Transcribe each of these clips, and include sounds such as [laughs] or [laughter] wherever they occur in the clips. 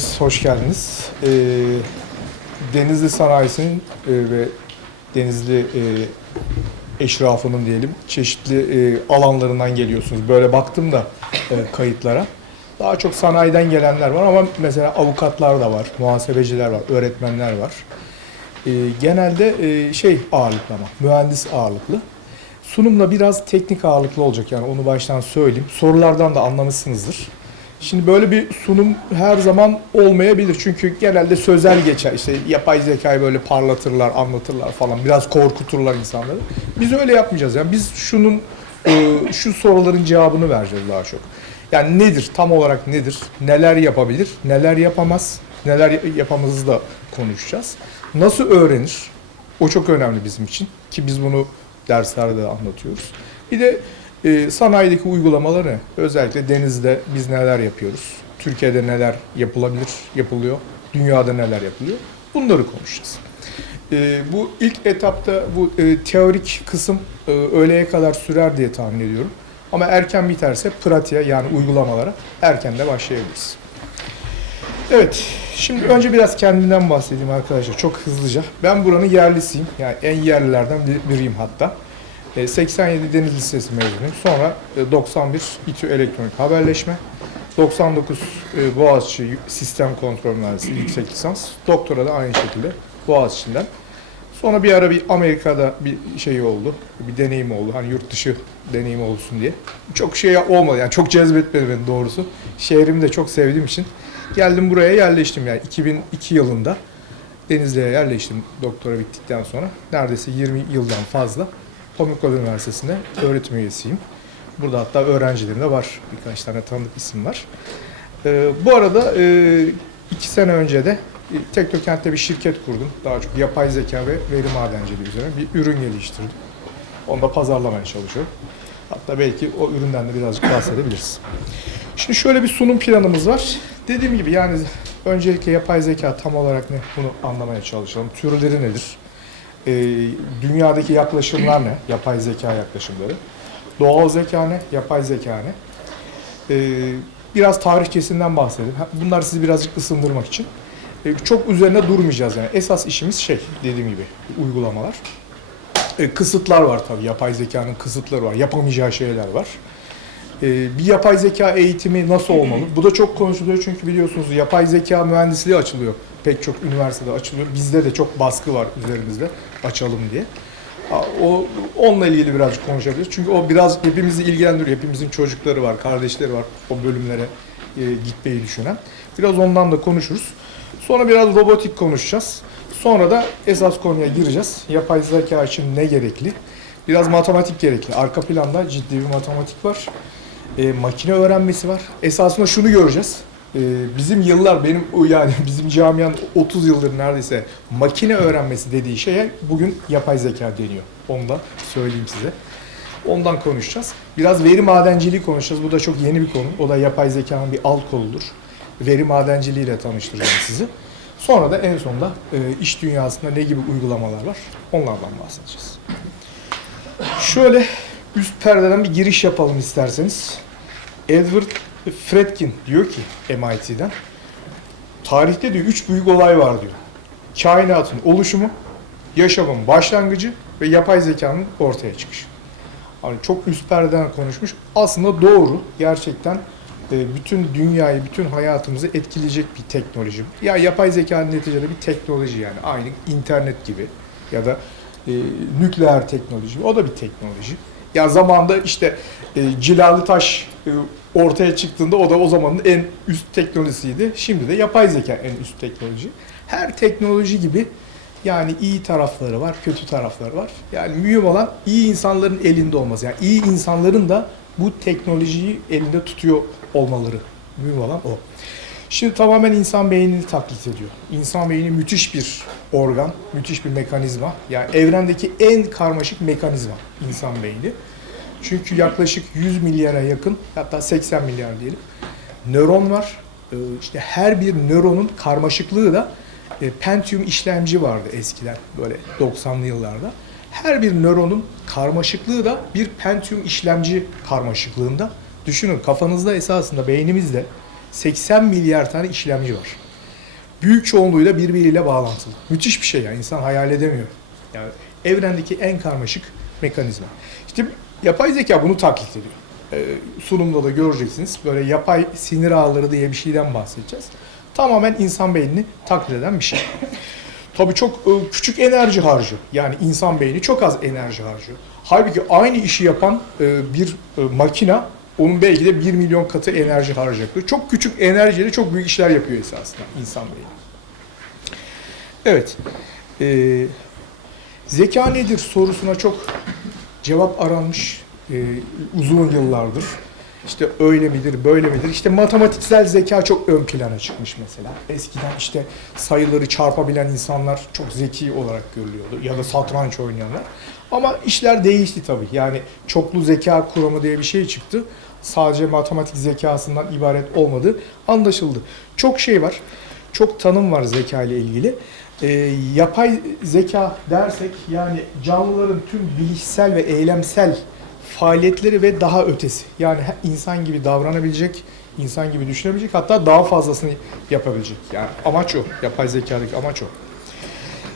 hepiniz hoş geldiniz. Ee, Denizli sanayisinin e, ve Denizli e, eşrafının diyelim çeşitli e, alanlarından geliyorsunuz. Böyle baktım da e, kayıtlara. Daha çok sanayiden gelenler var ama mesela avukatlar da var, muhasebeciler var, öğretmenler var. E, genelde e, şey ağırlıklı ama, mühendis ağırlıklı. Sunumda biraz teknik ağırlıklı olacak yani onu baştan söyleyeyim. Sorulardan da anlamışsınızdır. Şimdi böyle bir sunum her zaman olmayabilir. Çünkü genelde sözel geçer. İşte yapay zekayı böyle parlatırlar, anlatırlar falan. Biraz korkuturlar insanları. Biz öyle yapmayacağız. Yani biz şunun e, şu soruların cevabını vereceğiz daha çok. Yani nedir? Tam olarak nedir? Neler yapabilir? Neler yapamaz? Neler yapamazı da konuşacağız. Nasıl öğrenir? O çok önemli bizim için. Ki biz bunu derslerde de anlatıyoruz. Bir de e, sanayideki uygulamaları? Özellikle denizde biz neler yapıyoruz? Türkiye'de neler yapılabilir, yapılıyor? Dünyada neler yapılıyor? Bunları konuşacağız. E, bu ilk etapta bu e, teorik kısım e, öğleye kadar sürer diye tahmin ediyorum. Ama erken biterse pratiğe yani uygulamalara erken de başlayabiliriz. Evet, şimdi önce biraz kendimden bahsedeyim arkadaşlar çok hızlıca. Ben buranın yerlisiyim, yani en yerlilerden bir- biriyim hatta. E, 87 Deniz Lisesi mezunuyum. Sonra e, 91 İTÜ Elektronik Haberleşme. 99 e, Boğaziçi Sistem Kontrol Mühendisliği yüksek lisans. Doktora da aynı şekilde Boğaziçi'nden. Sonra bir ara bir Amerika'da bir şey oldu. Bir deneyim oldu. Hani yurt dışı deneyim olsun diye. Çok şey olmadı yani çok cezbetmedi beni doğrusu. Şehrimi de çok sevdiğim için geldim buraya yerleştim yani 2002 yılında Denizli'ye yerleştim doktora bittikten sonra. Neredeyse 20 yıldan fazla Pamukkale Üniversitesi'nde öğretim üyesiyim. Burada hatta öğrencilerim de var. Birkaç tane tanıdık isim var. Ee, bu arada e, iki sene önce de e, Teknokent'te bir şirket kurdum. Daha çok yapay zeka ve veri madenciliği üzerine bir ürün geliştirdim. Onu da pazarlamaya çalışıyorum. Hatta belki o üründen de birazcık bahsedebiliriz. Şimdi şöyle bir sunum planımız var. Dediğim gibi yani öncelikle yapay zeka tam olarak ne bunu anlamaya çalışalım. Türleri nedir? Ee, dünyadaki yaklaşımlar ne? Yapay zeka yaklaşımları. Doğal zeka ne? Yapay zeka ne? Ee, biraz tarihçesinden bahsedelim. Bunlar sizi birazcık ısındırmak için. Ee, çok üzerine durmayacağız yani. Esas işimiz şey dediğim gibi uygulamalar. Ee, kısıtlar var tabii. Yapay zekanın kısıtları var. Yapamayacağı şeyler var. Ee, bir yapay zeka eğitimi nasıl olmalı? Bu da çok konuşuluyor çünkü biliyorsunuz yapay zeka mühendisliği açılıyor. Pek çok üniversitede açılıyor. Bizde de çok baskı var üzerimizde açalım diye. O onunla ilgili birazcık konuşabiliriz. Çünkü o biraz hepimizi ilgilendiriyor. Hepimizin çocukları var, kardeşleri var o bölümlere e, gitmeyi düşünen. Biraz ondan da konuşuruz. Sonra biraz robotik konuşacağız. Sonra da esas konuya gireceğiz. Yapay zeka için ne gerekli? Biraz matematik gerekli. Arka planda ciddi bir matematik var. E, makine öğrenmesi var. Esasında şunu göreceğiz. E, bizim yıllar benim yani [laughs] bizim camian 30 yıldır neredeyse makine öğrenmesi dediği şeye bugün yapay zeka deniyor. Onu da söyleyeyim size. Ondan konuşacağız. Biraz veri madenciliği konuşacağız. Bu da çok yeni bir konu. O da yapay zekanın bir alt koludur. Veri madenciliğiyle tanıştıracağım sizi. Sonra da en sonunda e, iş dünyasında ne gibi uygulamalar var onlardan bahsedeceğiz. Şöyle üst perdeden bir giriş yapalım isterseniz. Edward Fredkin diyor ki MIT'den tarihte diyor üç büyük olay var diyor. Kainatın oluşumu, yaşamın başlangıcı ve yapay zekanın ortaya çıkışı. Hani çok üst perdeden konuşmuş. Aslında doğru. Gerçekten e, bütün dünyayı, bütün hayatımızı etkileyecek bir teknoloji. Ya yapay zeka neticede bir teknoloji yani. Aynı internet gibi ya da e, nükleer teknoloji. O da bir teknoloji. Ya zamanda işte e, cilalı taş e, ortaya çıktığında o da o zamanın en üst teknolojisiydi. Şimdi de yapay zeka en üst teknoloji. Her teknoloji gibi yani iyi tarafları var, kötü tarafları var. Yani mühim olan iyi insanların elinde olması. Yani iyi insanların da bu teknolojiyi elinde tutuyor olmaları. Mühim olan o. Şimdi tamamen insan beynini taklit ediyor. İnsan beyni müthiş bir organ, müthiş bir mekanizma. Yani evrendeki en karmaşık mekanizma insan beyni. Çünkü yaklaşık 100 milyara yakın, hatta 80 milyar diyelim, nöron var. Ee, İşte her bir nöronun karmaşıklığı da e, Pentium işlemci vardı eskiden böyle 90'lı yıllarda. Her bir nöronun karmaşıklığı da bir Pentium işlemci karmaşıklığında. Düşünün kafanızda esasında beynimizde 80 milyar tane işlemci var. büyük çoğunluğuyla birbiriyle bağlantılı. Müthiş bir şey yani insan hayal edemiyor. Yani evrendeki en karmaşık mekanizma. İşte yapay zeka bunu taklit ediyor. Ee, sunumda da göreceksiniz. Böyle yapay sinir ağları diye bir şeyden bahsedeceğiz. Tamamen insan beynini taklit eden bir şey. Tabii çok e, küçük enerji harcıyor. Yani insan beyni çok az enerji harcıyor. Halbuki aynı işi yapan e, bir e, makina onun belki de 1 milyon katı enerji harcayacaktır. Çok küçük enerjiyle çok büyük işler yapıyor esasında insan beyni. Evet. E, zeka nedir sorusuna çok cevap aranmış e, uzun yıllardır. İşte öyle midir, böyle midir? İşte matematiksel zeka çok ön plana çıkmış mesela. Eskiden işte sayıları çarpabilen insanlar çok zeki olarak görülüyordu. Ya da satranç oynayanlar. Ama işler değişti tabii. Yani çoklu zeka kuramı diye bir şey çıktı. Sadece matematik zekasından ibaret olmadığı anlaşıldı. Çok şey var. Çok tanım var zeka ile ilgili. Ee, yapay zeka dersek yani canlıların tüm bilişsel ve eylemsel faaliyetleri ve daha ötesi. Yani insan gibi davranabilecek, insan gibi düşünebilecek hatta daha fazlasını yapabilecek. Yani amaç o. Yapay zekadaki amaç o.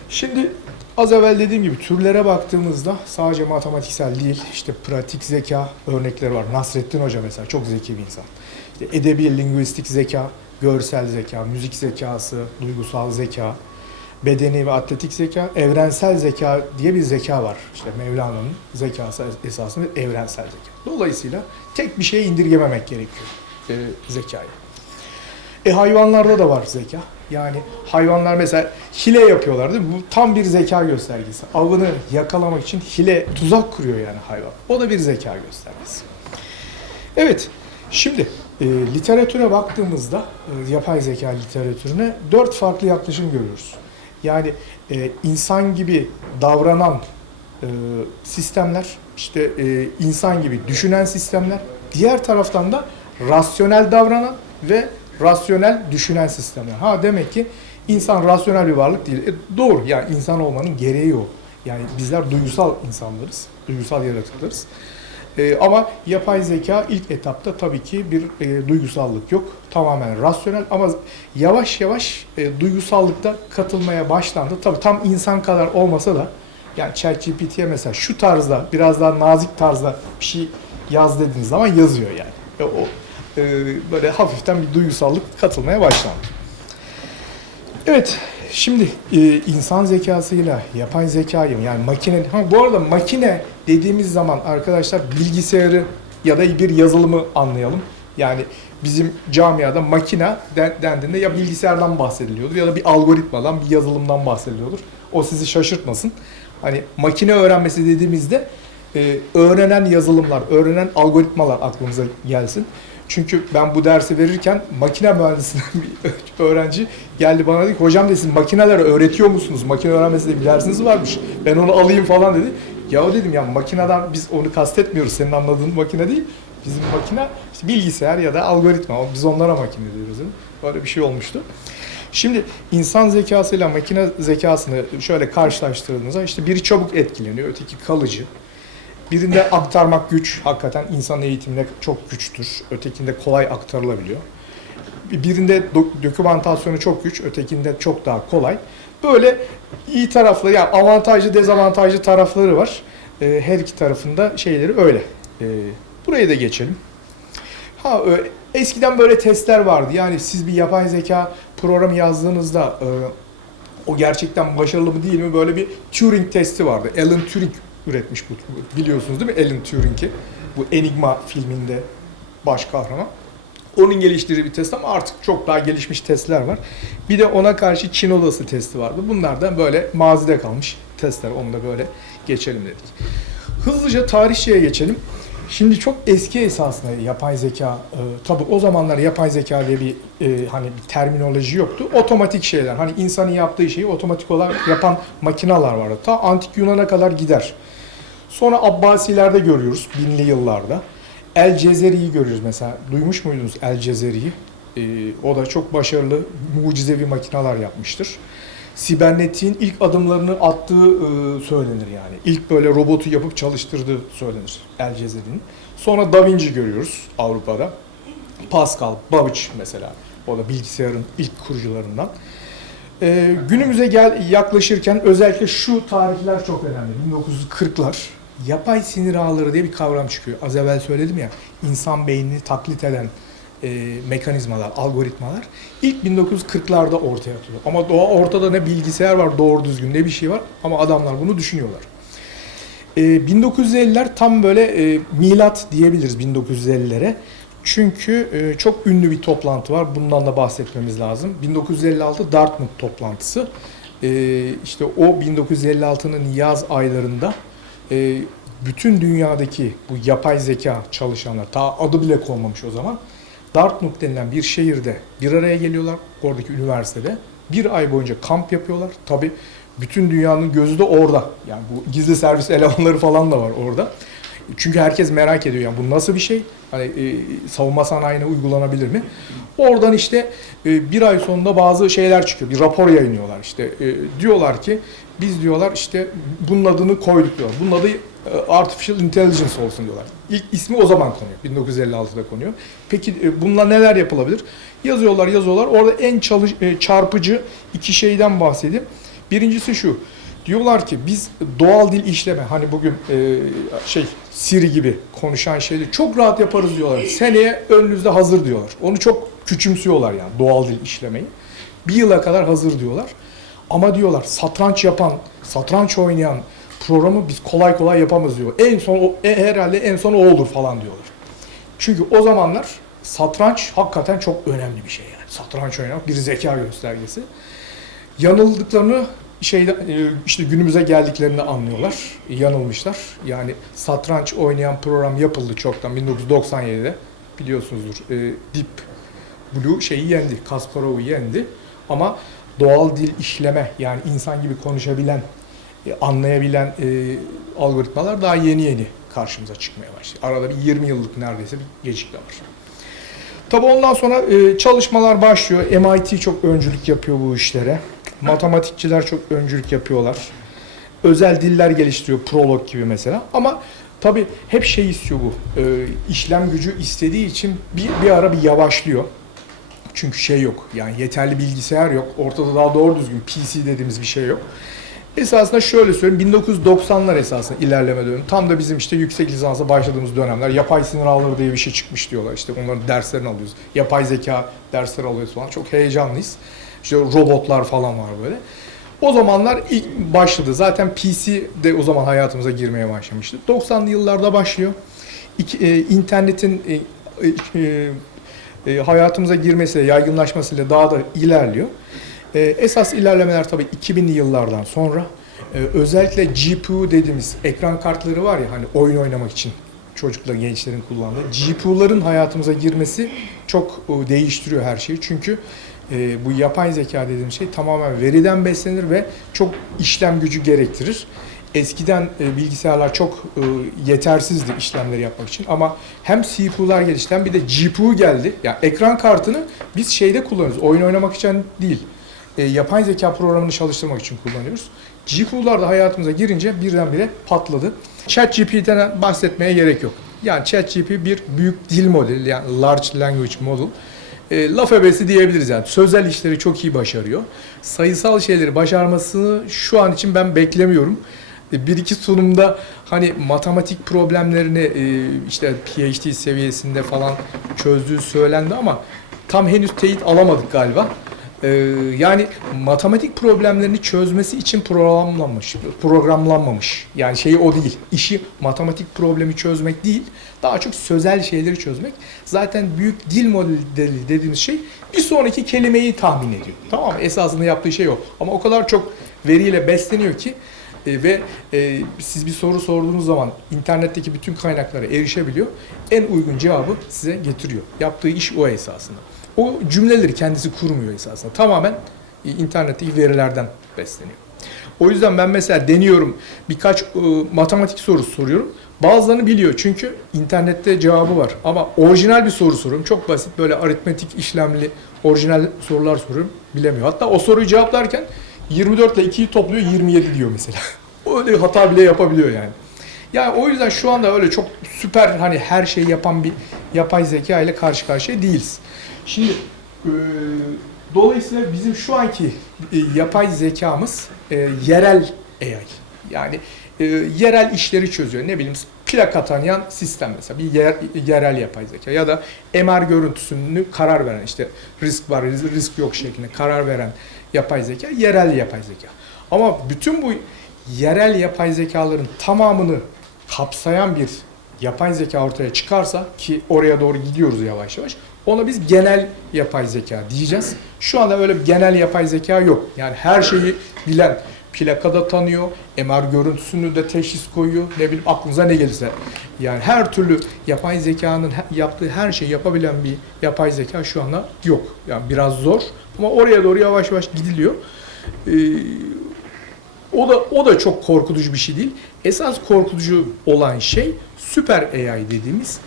Şimdi az evvel dediğim gibi türlere baktığımızda sadece matematiksel değil, işte pratik zeka örnekleri var. Nasrettin Hoca mesela çok zeki bir insan. İşte edebi, lingüistik zeka, görsel zeka, müzik zekası, duygusal zeka, bedeni ve atletik zeka, evrensel zeka diye bir zeka var. İşte Mevlana'nın zekası esasında evrensel zeka. Dolayısıyla tek bir şeye indirgememek gerekiyor e, zekayı. E hayvanlarda da var zeka. Yani hayvanlar mesela hile yapıyorlar değil mi? Bu tam bir zeka göstergesi. Avını yakalamak için hile, tuzak kuruyor yani hayvan. O da bir zeka göstergesi. Evet, şimdi e, literatüre baktığımızda, e, yapay zeka literatürüne dört farklı yaklaşım görüyoruz. Yani e, insan gibi davranan e, sistemler, işte e, insan gibi düşünen sistemler, diğer taraftan da rasyonel davranan ve rasyonel düşünen sistemler. Ha demek ki insan rasyonel bir varlık değil. E, doğru yani insan olmanın gereği o. Yani bizler duygusal insanlarız, duygusal yaratıklarız. E, ama yapay zeka ilk etapta tabii ki bir e, duygusallık yok. Tamamen rasyonel ama yavaş yavaş e, duygusallıkta katılmaya başlandı. Tabii tam insan kadar olmasa da yani ChatGPT'ye mesela şu tarzda biraz daha nazik tarzda bir şey yaz dediğiniz zaman yazıyor yani. E, o e, böyle hafiften bir duygusallık katılmaya başlandı. Evet, şimdi e, insan zekasıyla yapay zekayı yani makine, ha bu arada makine dediğimiz zaman arkadaşlar bilgisayarı ya da bir yazılımı anlayalım. Yani bizim camiada makina den- dendiğinde ya bilgisayardan bahsediliyordur ya da bir algoritmadan, bir yazılımdan bahsediliyordur. O sizi şaşırtmasın. Hani makine öğrenmesi dediğimizde e, öğrenen yazılımlar, öğrenen algoritmalar aklımıza gelsin. Çünkü ben bu dersi verirken makine mühendisinden [laughs] bir öğrenci geldi bana dedi ki hocam dedi siz makineler öğretiyor musunuz? Makine öğrenmesi diye bir dersiniz varmış. Ben onu alayım falan dedi. Ya dedim ya makineden biz onu kastetmiyoruz. Senin anladığın makine değil. Bizim makine işte bilgisayar ya da algoritma. Biz onlara makine diyoruz. Değil? Böyle bir şey olmuştu. Şimdi insan zekasıyla makine zekasını şöyle karşılaştırdığınızda işte biri çabuk etkileniyor, öteki kalıcı. Birinde aktarmak güç, hakikaten insan eğitimine çok güçtür. Ötekinde kolay aktarılabiliyor. Birinde do- dokümantasyonu çok güç, ötekinde çok daha kolay. Böyle iyi tarafları, yani avantajlı, dezavantajlı tarafları var. Ee, her iki tarafında şeyleri öyle. Ee, buraya da geçelim. Ha e, eskiden böyle testler vardı. Yani siz bir yapay zeka programı yazdığınızda e, o gerçekten başarılı mı değil mi böyle bir Turing testi vardı. Alan Turing üretmiş bu. Biliyorsunuz değil mi Alan Turing'i? Bu Enigma filminde baş kahraman. Onun geliştirdiği bir test ama artık çok daha gelişmiş testler var. Bir de ona karşı Çin odası testi vardı. Bunlar da böyle mazide kalmış testler. Onu da böyle geçelim dedik. Hızlıca tarihçeye geçelim. Şimdi çok eski esasında yapay zeka, e, tabii o zamanlar yapay zeka diye bir e, hani bir terminoloji yoktu. Otomatik şeyler, hani insanın yaptığı şeyi otomatik olarak yapan makineler vardı. Ta antik Yunan'a kadar gider. Sonra Abbasilerde görüyoruz binli yıllarda. El Cezeri'yi görüyoruz mesela. Duymuş muydunuz El Cezeri'yi? E, o da çok başarılı, mucizevi makineler yapmıştır. Sibernetik'in ilk adımlarını attığı e, söylenir yani. İlk böyle robotu yapıp çalıştırdığı söylenir El Cezeri'nin. Sonra Da Vinci görüyoruz Avrupa'da. Pascal, Babbage mesela. O da bilgisayarın ilk kurucularından. Ee, günümüze gel yaklaşırken özellikle şu tarihler çok önemli. 1940'lar. Yapay sinir ağları diye bir kavram çıkıyor. Az evvel söyledim ya, insan beynini taklit eden e, mekanizmalar, algoritmalar ilk 1940'larda ortaya atılıyor. Ama doğa ortada ne bilgisayar var doğru düzgün ne bir şey var ama adamlar bunu düşünüyorlar. E, 1950'ler tam böyle e, milat diyebiliriz 1950'lere. Çünkü e, çok ünlü bir toplantı var. Bundan da bahsetmemiz lazım. 1956 Dartmouth toplantısı. E, işte o 1956'nın yaz aylarında e, bütün dünyadaki bu yapay zeka çalışanlar, ta adı bile konmamış o zaman, Dartmouth denilen bir şehirde bir araya geliyorlar, oradaki üniversitede. Bir ay boyunca kamp yapıyorlar. Tabi bütün dünyanın gözü de orada. Yani bu gizli servis [laughs] elemanları falan da var orada. Çünkü herkes merak ediyor yani bu nasıl bir şey? Hani e, savunma sanayine uygulanabilir mi? Oradan işte e, bir ay sonunda bazı şeyler çıkıyor. Bir rapor yayınlıyorlar işte. E, diyorlar ki biz diyorlar işte bunun adını koyduk diyorlar. Bunun adı e, Artificial Intelligence olsun diyorlar. İlk ismi o zaman konuyor. 1956'da konuyor. Peki e, bununla neler yapılabilir? Yazıyorlar yazıyorlar. Orada en çalış, e, çarpıcı iki şeyden bahsedeyim. Birincisi şu. Diyorlar ki biz doğal dil işleme hani bugün e, şey Siri gibi konuşan şeyleri çok rahat yaparız diyorlar. Seneye önünüzde hazır diyorlar. Onu çok küçümsüyorlar yani doğal dil işlemeyi. Bir yıla kadar hazır diyorlar. Ama diyorlar satranç yapan, satranç oynayan programı biz kolay kolay yapamaz diyor. En son o, e, herhalde en son o olur falan diyorlar. Çünkü o zamanlar satranç hakikaten çok önemli bir şey yani. Satranç oynamak bir zeka göstergesi. Yanıldıklarını şeyde e, işte günümüze geldiklerini anlıyorlar. Yanılmışlar. Yani satranç oynayan program yapıldı çoktan 1997'de. Biliyorsunuzdur. E, Deep Blue şeyi yendi. Kasparov'u yendi. Ama doğal dil işleme yani insan gibi konuşabilen, e, anlayabilen e, algoritmalar daha yeni yeni karşımıza çıkmaya başladı. Arada bir 20 yıllık neredeyse bir gecikme var. Tabi ondan sonra e, çalışmalar başlıyor. MIT çok öncülük yapıyor bu işlere. Matematikçiler çok öncülük yapıyorlar. Özel diller geliştiriyor. Prolog gibi mesela. Ama tabi hep şey istiyor bu. E, işlem gücü istediği için bir, bir ara bir yavaşlıyor. Çünkü şey yok. Yani yeterli bilgisayar yok. Ortada daha doğru düzgün PC dediğimiz bir şey yok. Esasında şöyle söyleyeyim 1990'lar esasında ilerleme dönemi. Tam da bizim işte yüksek lisansa başladığımız dönemler yapay sinir ağları diye bir şey çıkmış diyorlar. İşte onların derslerini alıyoruz. Yapay zeka dersleri alıyoruz falan. Çok heyecanlıyız. İşte robotlar falan var böyle. O zamanlar ilk başladı. Zaten PC de o zaman hayatımıza girmeye başlamıştı. 90'lı yıllarda başlıyor. İki, e, internetin e, e, e, hayatımıza girmesiyle, yaygınlaşmasıyla daha da ilerliyor. E, esas ilerlemeler tabii 2000'li yıllardan sonra e, özellikle GPU dediğimiz ekran kartları var ya hani oyun oynamak için çocukların, gençlerin kullandığı GPU'ların hayatımıza girmesi çok e, değiştiriyor her şeyi. Çünkü e, bu yapay zeka dediğimiz şey tamamen veriden beslenir ve çok işlem gücü gerektirir. Eskiden e, bilgisayarlar çok e, yetersizdi işlemleri yapmak için ama hem CPU'lar gelişti hem bir de GPU geldi. Yani ekran kartını biz şeyde kullanıyoruz. Oyun oynamak için değil. E, yapay zeka programını çalıştırmak için kullanıyoruz. GPU'lar da hayatımıza girince birdenbire patladı. ChatGPT'den bahsetmeye gerek yok. Yani ChatGPT bir büyük dil modeli yani large language model. E, laf ebesi diyebiliriz yani. Sözel işleri çok iyi başarıyor. Sayısal şeyleri başarmasını şu an için ben beklemiyorum. E, bir iki sunumda hani matematik problemlerini e, işte PhD seviyesinde falan çözdüğü söylendi ama tam henüz teyit alamadık galiba. E, yani matematik problemlerini çözmesi için programlanmış, programlanmamış. Yani şey o değil. İşi matematik problemi çözmek değil, daha çok sözel şeyleri çözmek. Zaten büyük dil modeli dediğimiz şey bir sonraki kelimeyi tahmin ediyor. Tamam? Esasında yaptığı şey o. Ama o kadar çok veriyle besleniyor ki e, ve e, siz bir soru sorduğunuz zaman internetteki bütün kaynaklara erişebiliyor. En uygun cevabı size getiriyor. Yaptığı iş o esasında. O cümleleri kendisi kurmuyor esasında. Tamamen e, internetteki verilerden besleniyor. O yüzden ben mesela deniyorum birkaç e, matematik sorusu soruyorum. Bazılarını biliyor çünkü internette cevabı var. Ama orijinal bir soru soruyorum. Çok basit böyle aritmetik işlemli orijinal sorular soruyorum. Bilemiyor. Hatta o soruyu cevaplarken 24 ile 2'yi topluyor 27 diyor mesela. [laughs] Öyle hata bile yapabiliyor yani. Yani o yüzden şu anda öyle çok süper hani her şeyi yapan bir yapay zeka ile karşı karşıya değiliz. Şimdi e, Dolayısıyla bizim şu anki e, yapay zekamız e, yerel AI. Yani e, yerel işleri çözüyor. Ne bileyim plaka tanıyan sistem mesela bir yer, yerel yapay zeka ya da MR görüntüsünü karar veren işte risk var risk yok şeklinde karar veren yapay zeka yerel yapay zeka. Ama bütün bu yerel yapay zekaların tamamını kapsayan bir yapay zeka ortaya çıkarsa ki oraya doğru gidiyoruz yavaş yavaş. Ona biz genel yapay zeka diyeceğiz. Şu anda öyle bir genel yapay zeka yok. Yani her şeyi bilen, plakada tanıyor, MR görüntüsünü de teşhis koyuyor. Ne bileyim aklınıza ne gelirse. Yani her türlü yapay zekanın yaptığı her şeyi yapabilen bir yapay zeka şu anda yok. Yani biraz zor ama oraya doğru yavaş yavaş gidiliyor. Ee, o da o da çok korkutucu bir şey değil. Esas korkutucu olan şey süper AI dediğimiz.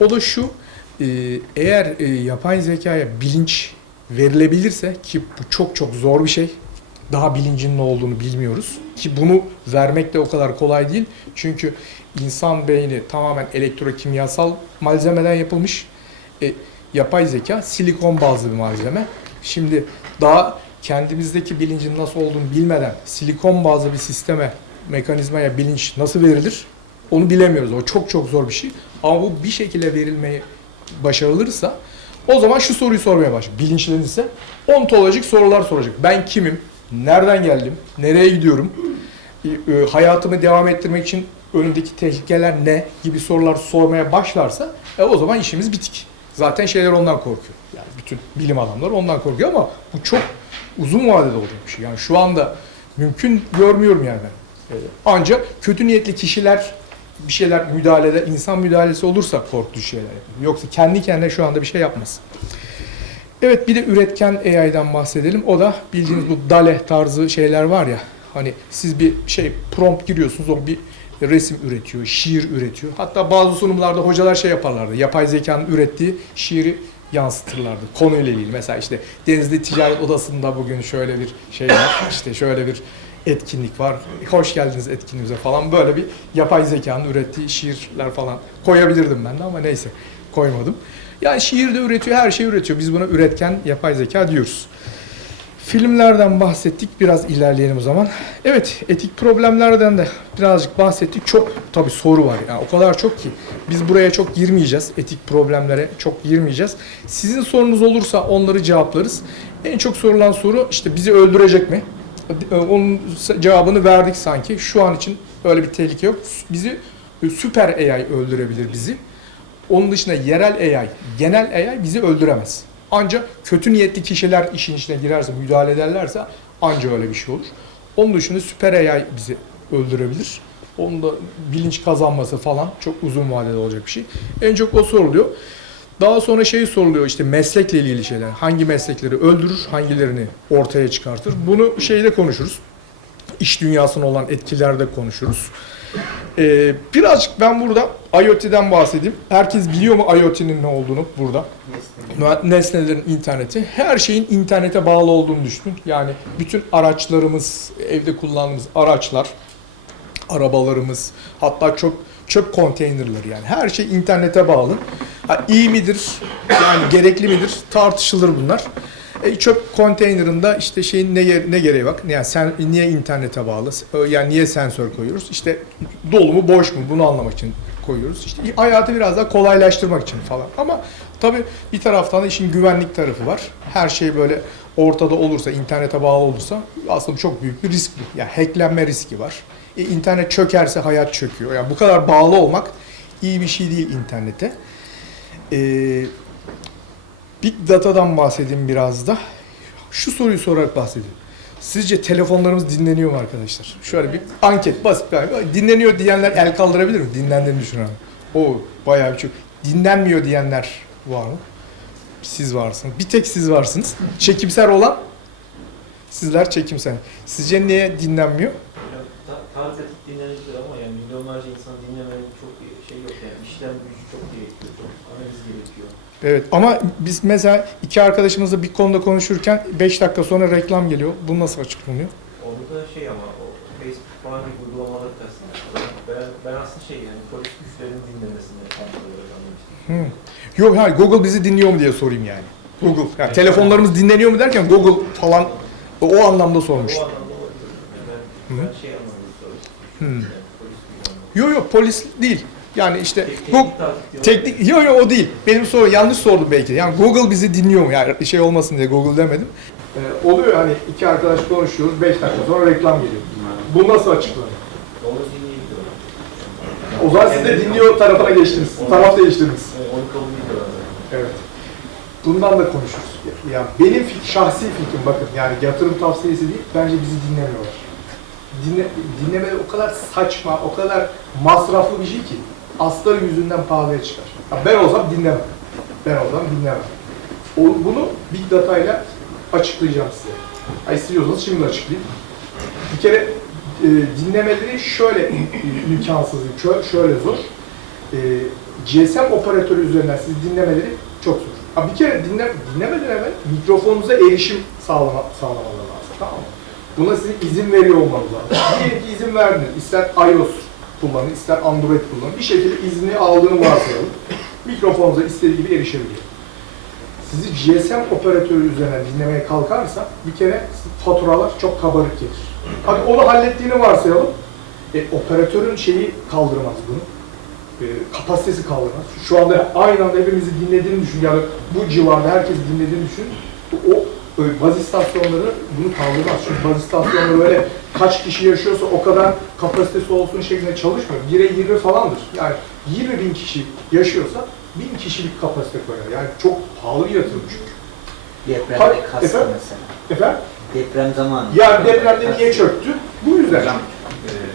O da şu. E, Eğer e, yapay zekaya bilinç verilebilirse ki bu çok çok zor bir şey. Daha bilincin ne olduğunu bilmiyoruz. Ki bunu vermek de o kadar kolay değil. Çünkü insan beyni tamamen elektrokimyasal malzemeden yapılmış. E, yapay zeka silikon bazlı bir malzeme. Şimdi daha kendimizdeki bilincin nasıl olduğunu bilmeden silikon bazlı bir sisteme, mekanizmaya bilinç nasıl verilir? Onu bilemiyoruz. O çok çok zor bir şey. Ama bu bir şekilde verilmeyi başarılırsa o zaman şu soruyu sormaya başlıyor. Bilinçlenirse ontolojik sorular soracak. Ben kimim? Nereden geldim? Nereye gidiyorum? E, e, hayatımı devam ettirmek için önümdeki tehlikeler ne gibi sorular sormaya başlarsa e, o zaman işimiz bitik. Zaten şeyler ondan korkuyor. Yani bütün bilim adamları ondan korkuyor ama bu çok uzun vadede olacak bir şey. Yani şu anda mümkün görmüyorum yani. E, ancak kötü niyetli kişiler bir şeyler müdahalede, insan müdahalesi olursa korkutucu şeyler yapıyor. Yoksa kendi kendine şu anda bir şey yapmaz. Evet bir de üretken AI'dan bahsedelim. O da bildiğiniz bu DALE tarzı şeyler var ya. Hani siz bir şey prompt giriyorsunuz o bir resim üretiyor, şiir üretiyor. Hatta bazı sunumlarda hocalar şey yaparlardı. Yapay zekanın ürettiği şiiri yansıtırlardı konuyla ilgili. Mesela işte Denizli Ticaret Odası'nda bugün şöyle bir şey var. işte şöyle bir etkinlik var. Hoş geldiniz etkinliğimize falan böyle bir yapay zekanın ürettiği şiirler falan koyabilirdim ben de ama neyse koymadım. Yani şiir de üretiyor, her şeyi üretiyor. Biz buna üretken yapay zeka diyoruz. Filmlerden bahsettik. Biraz ilerleyelim o zaman. Evet, etik problemlerden de birazcık bahsettik. Çok tabii soru var. Yani o kadar çok ki biz buraya çok girmeyeceğiz. Etik problemlere çok girmeyeceğiz. Sizin sorunuz olursa onları cevaplarız. En çok sorulan soru işte bizi öldürecek mi? Onun cevabını verdik sanki. Şu an için öyle bir tehlike yok. Bizi süper AI öldürebilir bizi. Onun dışında yerel AI, genel AI bizi öldüremez. Ancak kötü niyetli kişiler işin içine girerse, müdahale ederlerse anca öyle bir şey olur. Onun dışında süper AI bizi öldürebilir. Onun da bilinç kazanması falan çok uzun vadede olacak bir şey. En çok o soruluyor. Daha sonra şey soruluyor işte meslekle ilgili şeyler. Hangi meslekleri öldürür, hangilerini ortaya çıkartır. Bunu şeyde konuşuruz. İş dünyasına olan etkilerde konuşuruz. Ee, birazcık ben burada IoT'den bahsedeyim. Herkes biliyor mu IoT'nin ne olduğunu burada? Nesnelerin interneti. Her şeyin internete bağlı olduğunu düşünün. Yani bütün araçlarımız, evde kullandığımız araçlar, arabalarımız, hatta çok çöp konteynerleri yani her şey internete bağlı. Ha, iyi midir? Yani gerekli midir? Tartışılır bunlar. E, çöp konteynerında işte şeyin ne, ger- ne gereği var? Yani sen niye internete bağlı? E, Yani niye sensör koyuyoruz? İşte dolu mu boş mu? Bunu anlamak için koyuyoruz. İşte hayatı biraz daha kolaylaştırmak için falan. Ama tabii bir taraftan da işin güvenlik tarafı var. Her şey böyle ortada olursa, internete bağlı olursa aslında çok büyük bir risk. Yani hacklenme riski var. E, internet çökerse hayat çöküyor. Yani bu kadar bağlı olmak iyi bir şey değil internete. Ee, Big Data'dan bahsedeyim biraz da. Şu soruyu sorarak bahsedeyim. Sizce telefonlarımız dinleniyor mu arkadaşlar? Şöyle bir anket basit bir anket. Dinleniyor diyenler el kaldırabilir mi? Dinlendiğini düşünen. O bayağı bir çok. Dinlenmiyor diyenler var mı? Siz varsınız. Bir tek siz varsınız. Çekimser olan sizler çekimser. Sizce niye dinlenmiyor? Yani ta- tarif edip dinlenebilir ama yani milyonlarca insan dinlemenin çok şey yok yani işlem gücü çok gerekiyor, çok analiz gerekiyor. Evet ama biz mesela iki arkadaşımızla bir konuda konuşurken 5 dakika sonra reklam geliyor. Bu nasıl açıklanıyor? Orada da şey ama o Facebook falan gibi uygulamaları kastediyor. Ben, ben aslında şey yani polis güçlerinin dinlemesini kontrol olarak anlamıştım. Hmm. Yok hayır Google bizi dinliyor mu diye sorayım yani. Google. Yani telefonlarımız dinleniyor mu derken Google falan o anlamda O sormuştum. anlamda olabilir. Yani ben, ben şey anlamında söyledim. Hmm. Yani. Yok yok polis değil. Yani işte Tek- Google teknik teknik yok yok o değil. Benim soru yanlış sordum belki. Yani Google bizi dinliyor mu? Yani şey olmasın diye Google demedim. Ee, oluyor hani iki arkadaş konuşuyoruz 5 dakika sonra reklam geliyor. Bu nasıl açıklanıyor? Onu dinleyebiliyorlar. O zaman siz de dinliyor tarafına geçtiniz. Taraf değiştirdiniz. Evet, Onu kabul ediyorlar. zaten. Evet. Bundan da konuşuruz. Ya benim fik- şahsi fikrim bakın yani yatırım tavsiyesi değil bence bizi dinlemiyorlar. Dinle, dinleme o kadar saçma, o kadar masraflı bir şey ki asları yüzünden pahalıya çıkar. Ya ben olsam dinlemem. Ben olsam dinlemem. O, bunu Big Data ile açıklayacağım size. Ay istiyorsanız şimdi açıklayayım. Bir kere e, dinlemeleri şöyle e, imkansız, şö- şöyle zor. E, GSM operatörü üzerinden siz dinlemeleri çok zor. Ha, bir kere dinle, dinlemeden evvel mikrofonunuza erişim sağlama, sağlamaları lazım. Tamam mı? Buna sizin izin veriyor olmanız lazım. Diyelim ki izin verdiniz. İster iOS kullanın, ister Android kullanın. Bir şekilde izni aldığını varsayalım. Mikrofonunuza istediği gibi erişebiliyor. Sizi GSM operatörü üzerinden dinlemeye kalkarsa bir kere faturalar çok kabarık gelir. Hadi onu hallettiğini varsayalım. E, operatörün şeyi kaldırmaz bunu. E, kapasitesi kaldırmaz. Şu anda aynı anda hepimizi dinlediğini düşün. Yani bu civarda herkes dinlediğini düşün. O baz istasyonları bunu kaldırmaz. Çünkü baz istasyonları öyle kaç kişi yaşıyorsa o kadar kapasitesi olsun şeklinde çalışmıyor. 1'e 20 falandır. Yani 20 bin kişi yaşıyorsa 1000 kişilik kapasite koyar. Yani çok pahalı bir yatırım çünkü. Depremde kastı efendim? mesela. Efendim? Deprem zamanı. Yani depremde niye çöktü? Bu yüzden. Hocam,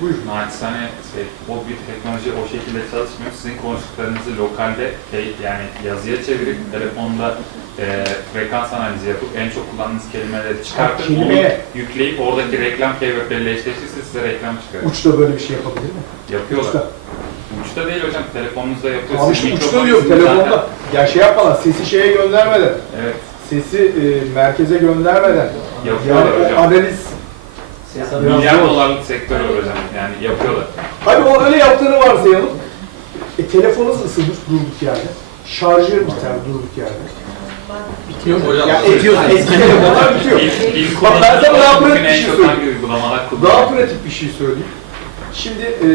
Buyur. e, naçizane şey, o bir teknoloji o şekilde çalışmıyor. Sizin konuştuklarınızı lokalde kay- yani yazıya çevirip telefonda e, frekans analizi yapıp en çok kullandığınız kelimeleri çıkartıp kelimeye- onu yükleyip oradaki reklam keyifleriyle eşleşirse size reklam çıkarır. Uçta böyle bir şey yapabilir mi? Yapıyorlar. Uçta. Uçta değil hocam, telefonunuzda yapıyor. Abi işte uçta diyorum yüzünden telefonda. zaten- Ya şey yapmadan, sesi şeye göndermeden, Evet, sesi e, merkeze göndermeden. yapıyorlar Yani o hocam. analiz. Ses Biraz Milyar dolarlık sektör var hocam, yani yapıyorlar. Hadi o öyle yaptığını varsayalım. E, telefonunuz ısınır durduk yerde. Şarjı biter durduk yerde. Bitiyor mu hocam? Ya etiyor, eski telefonlar bitiyor. İlk, ilk Bak ben sana daha pratik bir şey söyleyeyim. Daha pratik bir şey söyleyeyim. Şimdi e,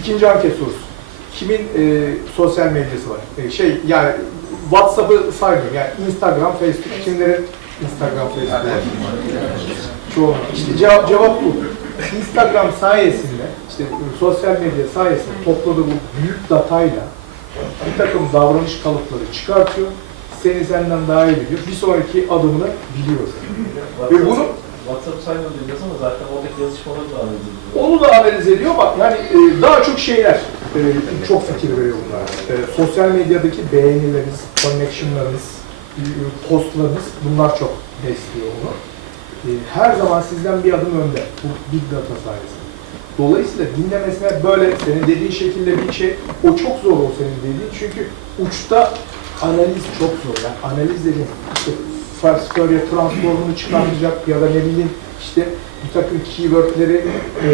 ikinci anket sorusu. Kimin e, sosyal medyası var? E, şey yani WhatsApp'ı saymıyorum. Yani Instagram, Facebook kimlerin Instagram, Facebook var? Çoğu. İşte cevap, cevap bu. Instagram sayesinde, işte e, sosyal medya sayesinde topladığı bu büyük datayla bir takım davranış kalıpları çıkartıyor. Seni senden daha iyi biliyor. Bir sonraki adımını biliyor. Ve bunu WhatsApp diyorsun ama zaten oradaki yazışmaları da analiz ediyor. Onu da analiz ediyor ama yani e, daha çok şeyler e, çok fikir veriyor bunlar. E, sosyal medyadaki beğenileriniz, connectionlarınız, e, postlarınız bunlar çok besliyor onu. E, her zaman sizden bir adım önde bu big data sayesinde. Dolayısıyla dinlemesine böyle senin dediğin şekilde bir şey, o çok zor o senin dediğin çünkü uçta analiz çok zor. Yani analiz dediğin işte story transformunu çıkartacak ya da ne bileyim işte bir takım keywordleri e,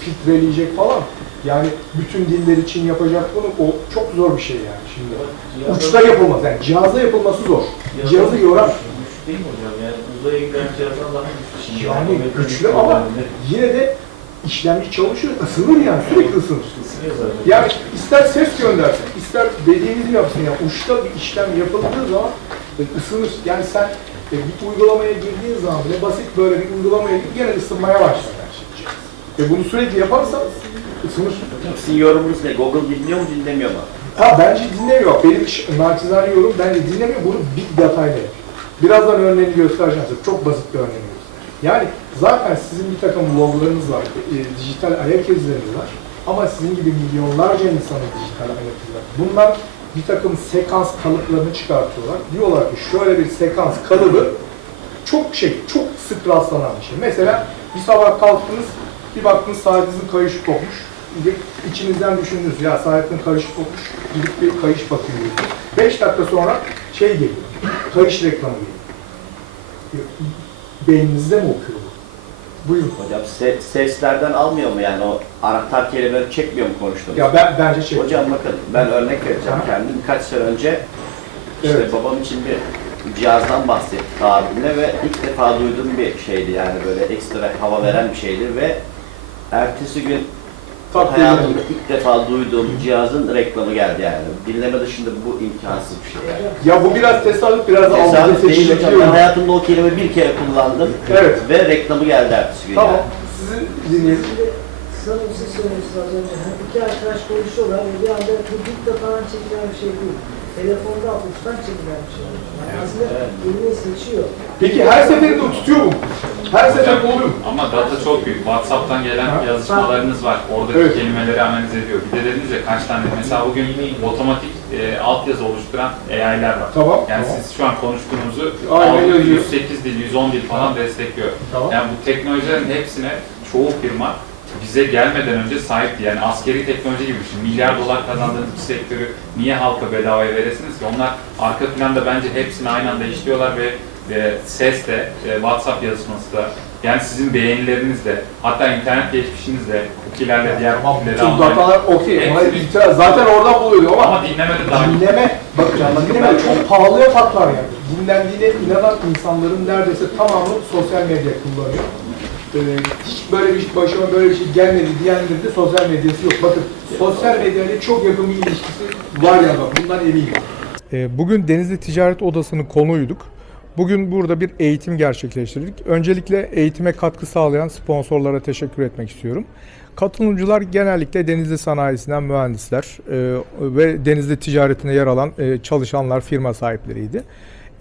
filtreleyecek falan. Yani bütün diller için yapacak bunu o çok zor bir şey yani şimdi. Cihazda- Uçta yapılmaz yani cihazda yapılması zor. Cihazı yorar. Güçlü değil mi hocam? Yani uzaya giden cihazdan daha güçlü. Yani güçlü ama yine de işlemci çalışıyor, ısınır yani sürekli ısınır. Yani ister ses göndersin, ister dediğinizi yapsın yani uçta bir işlem yapıldığı zaman e, ısınır. Yani sen e, bir uygulamaya girdiğin zaman bile basit böyle bir uygulamaya girip gene ısınmaya başlar. Ve bunu sürekli yaparsan ısınır. Sizin yorumunuz ne? Google dinliyor mu dinlemiyor mu? Ha bence dinlemiyor. Benim naçizane yorum bence dinlemiyor. Bunu big data ile yapıyor. Birazdan örneğini göstereceğim size. Çok basit bir örneğini göstereceğim. Yani zaten sizin bir takım loglarınız var, e, dijital ayak izleriniz var. Ama sizin gibi milyonlarca insanın dijital ayak izi var. Bunlar bir takım sekans kalıplarını çıkartıyorlar. Diyorlar ki şöyle bir sekans kalıbı çok şey, çok sık rastlanan bir şey. Mesela bir sabah kalktınız, bir baktınız saatinizin kayışı kopmuş. İçinizden düşündünüz, ya saatin kayışı kopmuş, gidip bir kayış bakayım. Beş dakika sonra şey geliyor, kayış reklamı geliyor. Beyninizde mi okuyor bu? Buyurun. Hocam se- seslerden almıyor mu yani o anahtar kelimeleri çekmiyor mu konuştuğunuz? Ya ben bence şey... Hocam bakın ben örnek vereceğim Ha. kendim. Birkaç sene önce işte Evet. babam için bir cihazdan bahsettik abimle ve ilk defa duyduğum bir şeydi yani böyle ekstra hava veren bir şeydi ve ertesi gün Hayatımda ilk defa duyduğum cihazın reklamı geldi yani. Dinleme dışında bu imkansız bir şey yani. Ya bu biraz tesadüf, biraz da algıda Tesadüf değil hocam. Ben seçilebiliyor. hayatımda o kelime bir kere kullandım Evet. ve reklamı geldi ertesi gün Tamam. yani. Sizi dinleyelim. Sanırım siz söylemiştiniz az önce. Hani iki arkadaş konuşuyorlar ve bir anda dikte falan çekilen bir şey değil. Telefonda uçtan çekilen bir şey. Yani aslında kelimeyi seçiyor. Peki her seferinde o tutuyor mu? Her seferinde oluyor mu? Ama data çok büyük. WhatsApp'tan gelen Ha. yazışmalarınız var. Oradaki Evet. kelimeleri analiz ediyor. Bir de dediniz ya kaç tane. Mesela bugün otomatik e, altyazı oluşturan AI'ler var. Tamam. Yani tamam. siz şu an konuştuğunuzu Aynen algı yazıyor. 108 dil, 110 dil falan destekliyor. Tamam. Yani bu teknolojilerin hepsine çoğu firma bize gelmeden önce sahipti. Yani askeri teknoloji gibi düşün. Milyar dolar kazandığınız bir sektörü niye halka bedavaya veresiniz ki? Onlar arka planda bence hepsini aynı anda işliyorlar ve e, ses de, e, WhatsApp yazışması da, yani sizin beğenileriniz de, hatta internet geçmişiniz de, cookie'lerle diğer Tamam, bütün almayı- datalar okey. Ona Hepsini- itiraz. Zaten oradan buluyordu ama Ama dinlemede daha dinleme, bakın dinleme çok pahalıya patlar yani. Dinlendiğine inanan insanların neredeyse tamamı sosyal medya kullanıyor. Ee, hiç böyle bir başıma böyle bir şey gelmedi diyenlerin de sosyal medyası yok. Bakın sosyal medyayla çok yakın bir ilişkisi var ya bak bundan eminim. Ee, Bugün Denizli Ticaret Odası'nın konuyduk. Bugün burada bir eğitim gerçekleştirdik. Öncelikle eğitime katkı sağlayan sponsorlara teşekkür etmek istiyorum. Katılımcılar genellikle Denizli sanayisinden mühendisler e, ve Denizli ticaretinde yer alan e, çalışanlar, firma sahipleriydi.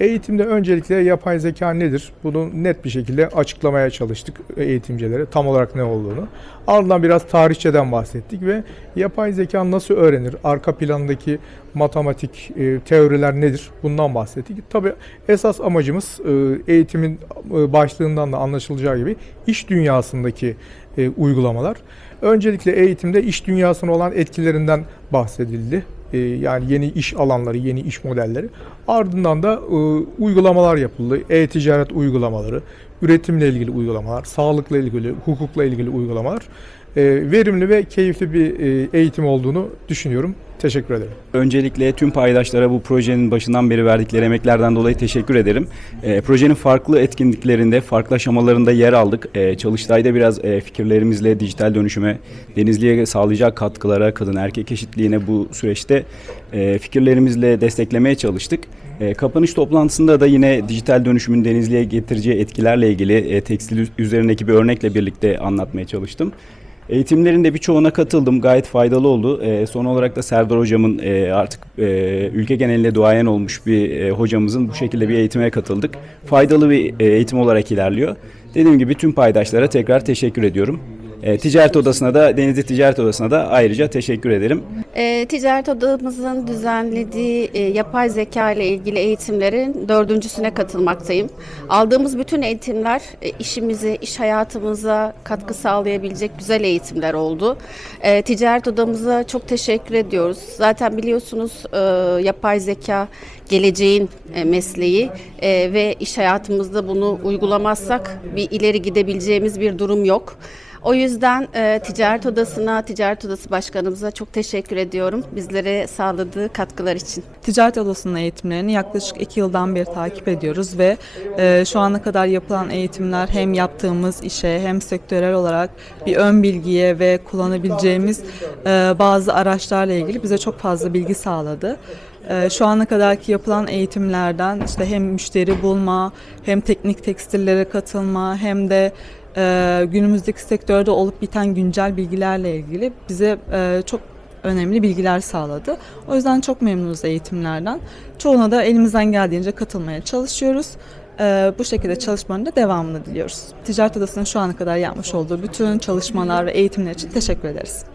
Eğitimde öncelikle yapay zeka nedir? Bunu net bir şekilde açıklamaya çalıştık eğitimcilere tam olarak ne olduğunu. Ardından biraz tarihçeden bahsettik ve yapay zeka nasıl öğrenir? Arka plandaki matematik e, teoriler nedir? Bundan bahsettik. Tabii esas amacımız e, eğitimin e, başlığından da anlaşılacağı gibi iş dünyasındaki e, uygulamalar. Öncelikle eğitimde iş dünyasına olan etkilerinden bahsedildi. E, yani yeni iş alanları, yeni iş modelleri. Ardından da e, uygulamalar yapıldı. E-ticaret uygulamaları, üretimle ilgili uygulamalar, sağlıkla ilgili, hukukla ilgili uygulamalar. E, verimli ve keyifli bir e, eğitim olduğunu düşünüyorum. Teşekkür ederim. Öncelikle tüm paydaşlara bu projenin başından beri verdikleri emeklerden dolayı teşekkür ederim. E, projenin farklı etkinliklerinde, farklı aşamalarında yer aldık. E, Çalıştay'da biraz e, fikirlerimizle dijital dönüşüme, Denizli'ye sağlayacak katkılara, kadın erkek eşitliğine bu süreçte e, fikirlerimizle desteklemeye çalıştık. E, kapanış toplantısında da yine dijital dönüşümün Denizli'ye getireceği etkilerle ilgili e, tekstil üzerindeki bir örnekle birlikte anlatmaya çalıştım. Eğitimlerin de birçoğuna katıldım. Gayet faydalı oldu. E, son olarak da Serdar Hocam'ın e, artık e, ülke genelinde duayen olmuş bir e, hocamızın bu şekilde bir eğitime katıldık. Faydalı bir e, eğitim olarak ilerliyor. Dediğim gibi tüm paydaşlara tekrar teşekkür ediyorum. E, Ticaret Odası'na da, Denizli Ticaret Odası'na da ayrıca teşekkür ederim. E, ticaret odamızın düzenlediği e, yapay zeka ile ilgili eğitimlerin dördüncüsüne katılmaktayım. Aldığımız bütün eğitimler e, işimize, iş hayatımıza katkı sağlayabilecek güzel eğitimler oldu. E, ticaret odamıza çok teşekkür ediyoruz. Zaten biliyorsunuz e, yapay zeka geleceğin e, mesleği e, ve iş hayatımızda bunu uygulamazsak bir ileri gidebileceğimiz bir durum yok. O yüzden e, Ticaret Odası'na, Ticaret Odası Başkanımıza çok teşekkür ediyorum. Bizlere sağladığı katkılar için. Ticaret Odası'nın eğitimlerini yaklaşık iki yıldan beri takip ediyoruz ve e, şu ana kadar yapılan eğitimler hem yaptığımız işe hem sektörel olarak bir ön bilgiye ve kullanabileceğimiz e, bazı araçlarla ilgili bize çok fazla bilgi sağladı. E, Şu ana kadarki yapılan eğitimlerden işte hem müşteri bulma, hem teknik tekstillere katılma, hem de e, günümüzdeki sektörde olup biten güncel bilgilerle ilgili bize e, çok önemli bilgiler sağladı. O yüzden çok memnunuz eğitimlerden. Çoğuna da elimizden geldiğince katılmaya çalışıyoruz. Ee, bu şekilde çalışmanın da devamını diliyoruz. Ticaret Odası'nın şu ana kadar yapmış olduğu bütün çalışmalar ve eğitimler için teşekkür ederiz.